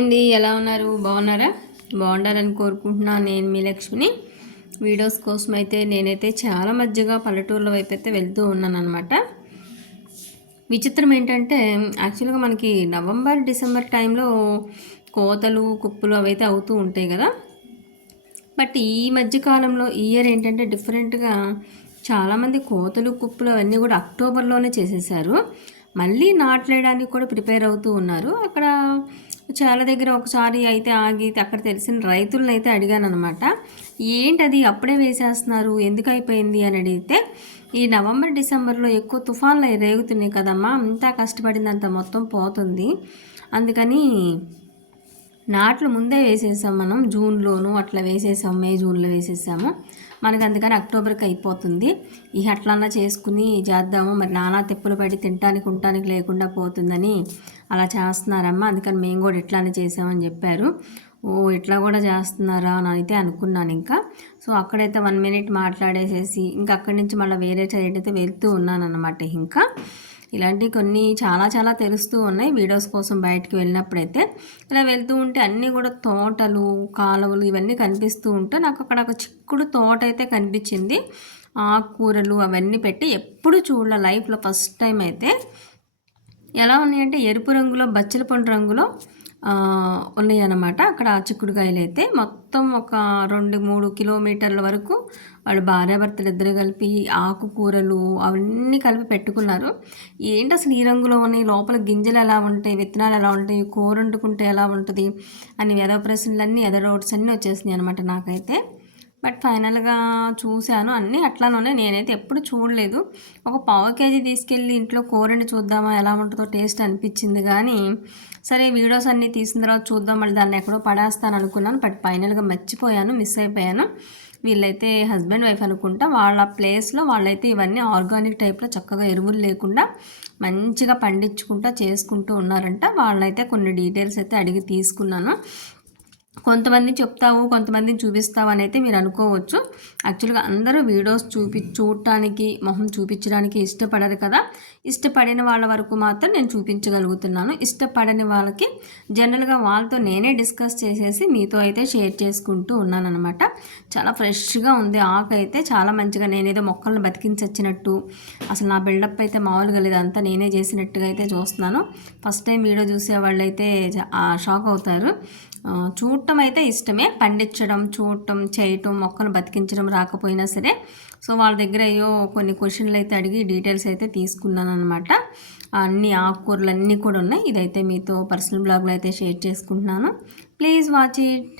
అండి, ఎలా ఉన్నారు? బాగున్నారా? బాగుండాలని కోరుకుంటున్నాను. నేను మీ లక్ష్మిని. వీడియోస్ కోసం అయితే నేనైతే చాలా మధ్యగా పల్లెటూర్ల వైపు అయితే వెళ్తూ ఉన్నాను అనమాట. విచిత్రం ఏంటంటే యాక్చువల్గా మనకి నవంబర్ డిసెంబర్ టైంలో కోతలు కుప్పులు అవైతే అవుతూ ఉంటాయి కదా. బట్ ఈ మధ్యకాలంలో ఈ ఇయర్ ఏంటంటే డిఫరెంట్గా చాలామంది కోతలు కుప్పులు అవన్నీ కూడా అక్టోబర్లోనే చేసేసారు. మళ్ళీ నాట్లేయడానికి కూడా ప్రిపేర్ అవుతూ ఉన్నారు. అక్కడ చాలా దగ్గర ఒకసారి అయితే ఆగి అక్కడ తెలిసిన రైతులను అయితే అడిగాను అనమాట. ఏంటది అప్పుడే వేసేస్తున్నారు, ఎందుకు అయిపోయింది అని అడిగితే, ఈ నవంబర్ డిసెంబర్లో ఎక్కువ తుఫాన్లు రేగుతున్నాయి కదమ్మా, అంతా కష్టపడిందంత మొత్తం పోతుంది, అందుకని నాట్లు ముందే వేసేసాం, మనం జూన్లోను అట్లా వేసేసాం, మే జూన్లో వేసేసాము, మనకి అందుకని అక్టోబర్కి అయిపోతుంది, ఇక అట్లన్నా చేసుకుని చేద్దాము, మరి నానా తిప్పులు పడి తినటానికి ఉండటానికి లేకుండా పోతుందని అలా చేస్తున్నారమ్మా, అందుకని మేము కూడా ఇట్లానే చేసామని చెప్పారు. ఓ ఇట్లా కూడా చేస్తున్నారా అని అయితే అనుకున్నాను. ఇంకా సో అక్కడైతే 1 మినిట్ మాట్లాడేసేసి ఇంకా అక్కడి నుంచి మళ్ళీ వేరే సైడ్ అయితే వెళ్తూ ఉన్నాను అనమాట. ఇంకా ఇలాంటివి కొన్ని చాలా చాలా తెలుస్తూ ఉన్నాయి వీడియోస్ కోసం బయటికి వెళ్ళినప్పుడైతే. ఇలా వెళ్తూ ఉంటే అన్నీ కూడా తోటలు కాలువలు ఇవన్నీ కనిపిస్తూ ఉంటే నాకు అక్కడ ఒక చిక్కుడు తోట అయితే కనిపించింది. ఆకుకూరలు అవన్నీ పెట్టి ఎప్పుడు చూడాల లైఫ్లో ఫస్ట్ టైం అయితే. ఎలా ఉన్నాయంటే ఎరుపు రంగులో బచ్చల పండు రంగులో ఉన్నాయి అన్నమాట. అక్కడ చిక్కుడుకాయలు అయితే మొత్తం ఒక 2-3 కిలోమీటర్ల వరకు వాళ్ళు భార్యాభర్తలు ఇద్దరు కలిపి ఆకుకూరలు అవన్నీ కలిపి పెట్టుకున్నారు. ఏంటి అసలు ఈ రంగులో ఉన్నాయి, లోపల గింజలు ఎలా ఉంటాయి, విత్తనాలు ఎలా ఉంటాయి, కూర వండుకుంటే ఎలా ఉంటుంది అని ఎదో ప్రశ్నలన్నీ ఎదో డౌట్స్ అన్నీ వచ్చేసినాయి అనమాట నాకైతే. బట్ ఫైనల్గా చూశాను అన్నీ అట్లానే. నేనైతే ఎప్పుడు చూడలేదు. ఒక పావు కేజీ తీసుకెళ్ళి ఇంట్లో కూరని చూద్దామా ఎలా ఉంటుందో టేస్ట్ అనిపించింది. కానీ సరే వీడియోస్ అన్నీ తీసిన తర్వాత చూద్దాం, మళ్ళీ దాన్ని ఎక్కడో పడేస్తాను అనుకున్నాను. బట్ ఫైనల్గా మర్చిపోయాను, మిస్ అయిపోయాను. వీళ్ళైతే హస్బెండ్ వైఫ్ అనుకుంటా, వాళ్ళ ప్లేస్లో వాళ్ళైతే ఇవన్నీ ఆర్గానిక్ టైప్లో చక్కగా ఎరువులు లేకుండా మంచిగా పండించుకుంటా చేసుకుంటూ ఉన్నారంట. వాళ్ళైతే కొన్ని డీటెయిల్స్ అయితే అడిగి తీసుకున్నాను. కొంతమంది చెప్తావు, కొంతమందిని చూపిస్తావు అని అయితే మీరు అనుకోవచ్చు. యాక్చువల్గా అందరూ వీడియోస్ చూడటానికి మొహం చూపించడానికి ఇష్టపడరు కదా. ఇష్టపడిన వాళ్ళ వరకు మాత్రం నేను చూపించగలుగుతున్నాను. ఇష్టపడని వాళ్ళకి జనరల్గా వాళ్ళతో నేనే డిస్కస్ చేసేసి మీతో అయితే షేర్ చేసుకుంటూ ఉన్నానన్నమాట. చాలా ఫ్రెష్గా ఉంది ఆకు అయితే, చాలా మంచిగా నేనేదో మొక్కలను బతికించొచ్చినట్టు, అసలు నా బిల్డప్ అయితే మామూలుగా లేదు, అంతా నేనే చేసినట్టుగా అయితే చూస్తున్నాను. ఫస్ట్ టైం వీడియో చూసే వాళ్ళు అయితే షాక్ అవుతారు. చూడటం అయితే ఇష్టమే, పండించడం చూడటం చేయటం మొక్కను బతికించడం రాకపోయినా సరే. సో వాళ్ళ దగ్గర అయ్యో కొన్ని క్వశ్చన్లు అయితే అడిగి డీటెయిల్స్ అయితే తీసుకున్నాను అనమాట. అన్ని ఆకుకూరలు అన్నీ కూడా ఉన్నాయి. ఇదైతే మీతో పర్సనల్ బ్లాగ్లో అయితే షేర్ చేసుకుంటున్నాను. Please watch it.